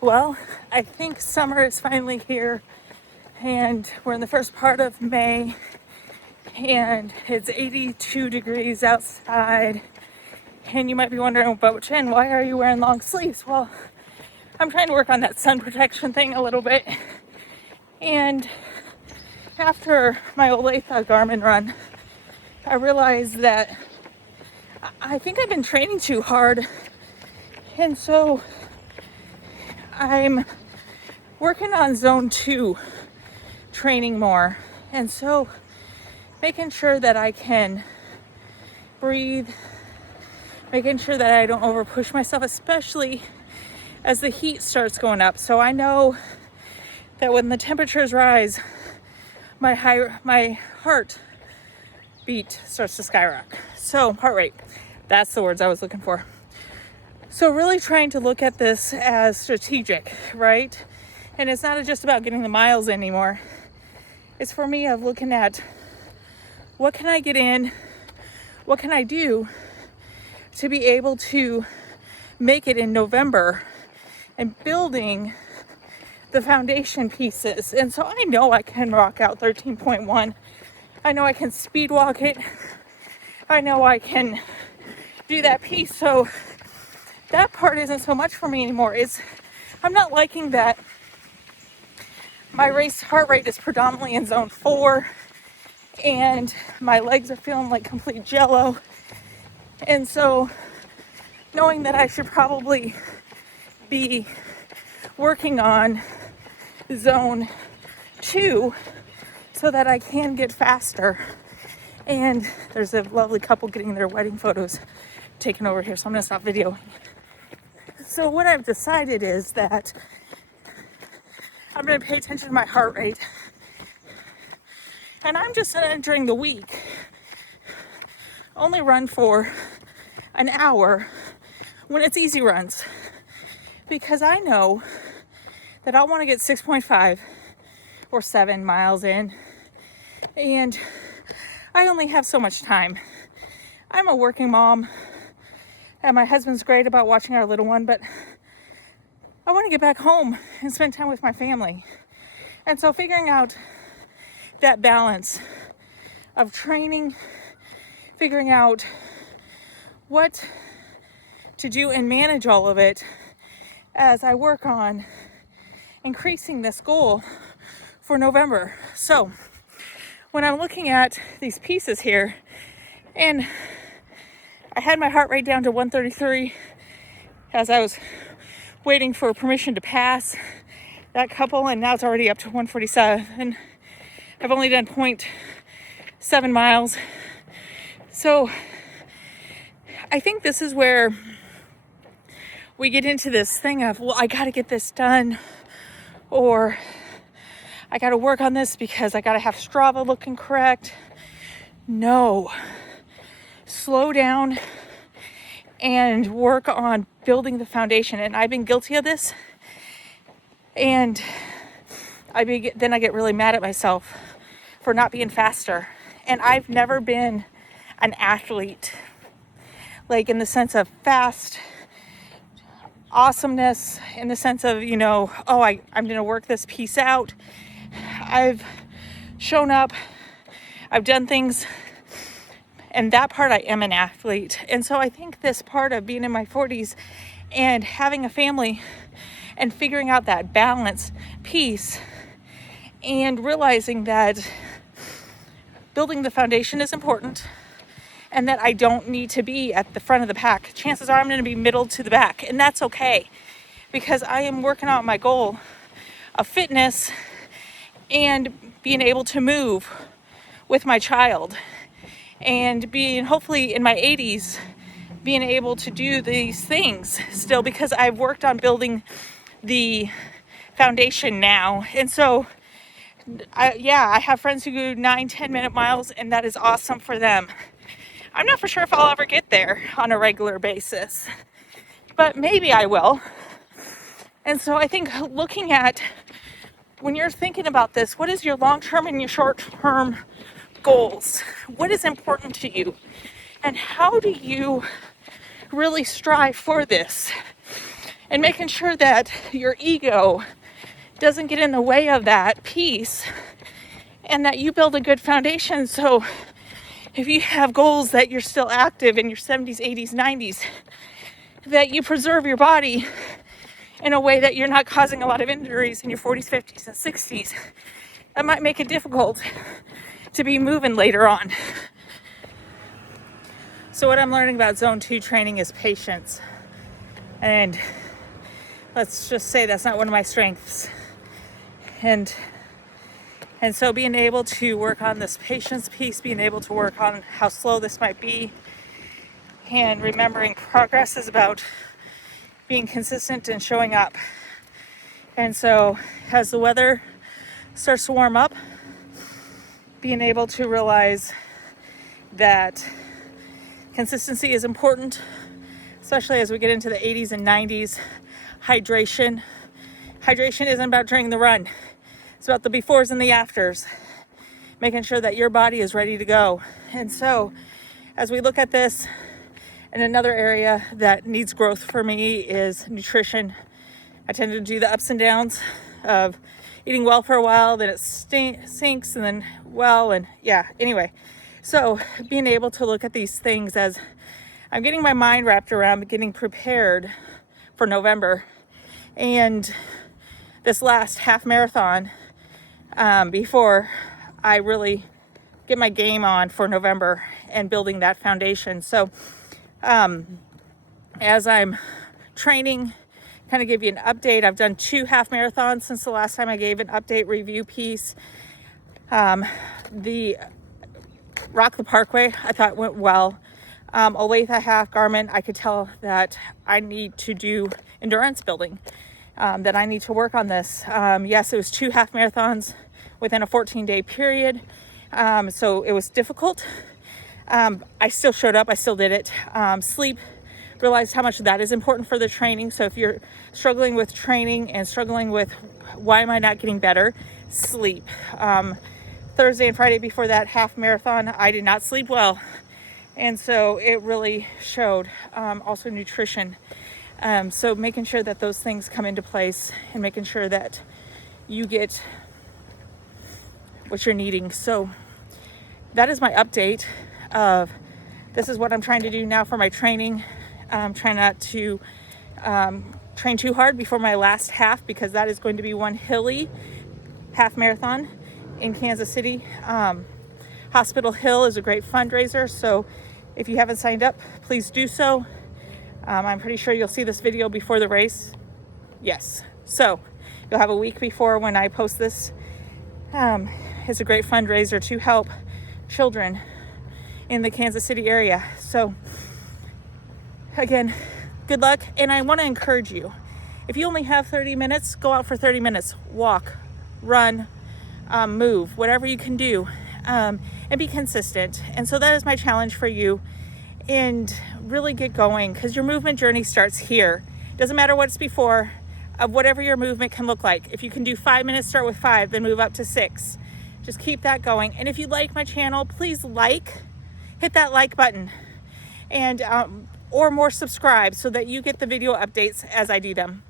Well, I think summer is finally here, and we're in the first part of May, and it's 82 degrees outside. And you might be wondering, but Jen, why are you wearing long sleeves? Well, I'm trying to work on that sun protection thing a little bit. And after my Olathe Garmin run, I realized that I think I've been training too hard. And so I'm working on zone 2 training more. And so making sure that I can breathe, making sure that I don't over push myself, especially as the heat starts going up. So I know that when the temperatures rise, my heart beat starts to skyrocket. So heart rate, that's the words I was looking for. So really trying to look at this as strategic, right? And it's not just about getting the miles anymore. It's for me of looking at what can I get in, what can I do to be able to make it in November, and building the foundation pieces. And so I know I can rock out 13.1. I know I can speed walk it. I know I can do that piece. So that part isn't so much for me anymore. I'm not liking that my race heart rate is predominantly in zone 4 and my legs are feeling like complete jello. And so knowing that I should probably be working on zone 2 so that I can get faster. And there's a lovely couple getting their wedding photos taken over here, so I'm gonna stop videoing. So what I've decided is that I'm gonna pay attention to my heart rate, and I'm just gonna, during the week, only run for an hour when it's easy runs, because I know that I want to get 6.5 or 7 miles in, and I only have so much time. I'm a working mom, and my husband's great about watching our little one, but I want to get back home and spend time with my family. And so figuring out that balance of training, figuring out what to do and manage all of it as I work on increasing this goal for November. So when I'm looking at these pieces here, and I had my heart rate down to 133 as I was waiting for permission to pass that couple, and now it's already up to 147. I've only done 0.7 miles. So I think this is where we get into this thing of, well, I gotta get this done, or I gotta work on this because I gotta have Strava looking correct. No, slow down and work on building the foundation. And I've been guilty of this, and then I get really mad at myself for not being faster. And I've never been an athlete, like in the sense of fast awesomeness, in the sense of, I'm gonna work this piece out. I've shown up, I've done things, and that part I am an athlete. And so I think this part of being in my 40s and having a family and figuring out that balance piece and realizing that building the foundation is important, and that I don't need to be at the front of the pack. Chances are I'm going to be middle to the back, and that's okay, because I am working on my goal of fitness and being able to move with my child, and being hopefully in my 80s being able to do these things still, because I've worked on building the foundation now. And so I have friends who do 9-10 minute miles, and that is awesome for them. I'm not for sure if I'll ever get there on a regular basis, but maybe I will. And so I think looking at, when you're thinking about this, what is your long-term and your short-term goals? What is important to you? And how do you really strive for this? and making sure that your ego doesn't get in the way of that piece, and that you build a good foundation. So if you have goals that you're still active in your 70s, 80s, 90s, that you preserve your body in a way that you're not causing a lot of injuries in your 40s, 50s, and 60s. That might make it difficult to be moving later on. So what I'm learning about zone 2 training is patience. And let's just say that's not one of my strengths. And so being able to work on this patience piece, being able to work on how slow this might be, and remembering progress is about being consistent and showing up. And so as the weather starts to warm up, being able to realize that consistency is important, especially as we get into the 80s and 90s. Hydration isn't about during the run. It's about the befores and the afters, making sure that your body is ready to go. And so as we look at this, and another area that needs growth for me is nutrition. I tend to do the ups and downs of eating well for a while, then it sinks, and then well, and yeah, anyway. So being able to look at these things as I'm getting my mind wrapped around getting prepared for November and this last half marathon, before I really get my game on for November and building that foundation. So as I'm training, kind of give you an update. I've done 2 half marathons since the last time I gave an update review piece. The Rock the Parkway, I thought went well. Olathe half Garmin, I could tell that I need to do endurance building, that I need to work on this. Yes, it was 2 half marathons within a 14-day period. So it was difficult. I still showed up, I still did it. Sleep, realized how much that is important for the training. So if you're struggling with training and struggling with why am I not getting better, sleep. Thursday and Friday before that half marathon, I did not sleep well. And so it really showed. Also nutrition. So making sure that those things come into place and making sure that you get what you're needing. So that is my update of this is what I'm trying to do now for my training. Try not to train too hard before my last half, because that is going to be one hilly half marathon in Kansas City. Hospital Hill is a great fundraiser, so if you haven't signed up, please do so. I'm pretty sure you'll see this video before the race. Yes, so you'll have a week before when I post this. It's a great fundraiser to help children in the Kansas City area. So again, good luck. And I want to encourage you, if you only have 30 minutes, go out for 30 minutes, walk, run, move, whatever you can do, and be consistent. And so that is my challenge for you, and really get going, because your movement journey starts here. Doesn't matter what it's before, of whatever your movement can look like. If you can do 5 minutes, start with 5, then move up to 6. Just keep that going. And if you like my channel, please hit that like button, and or more subscribe, so that you get the video updates as I do them.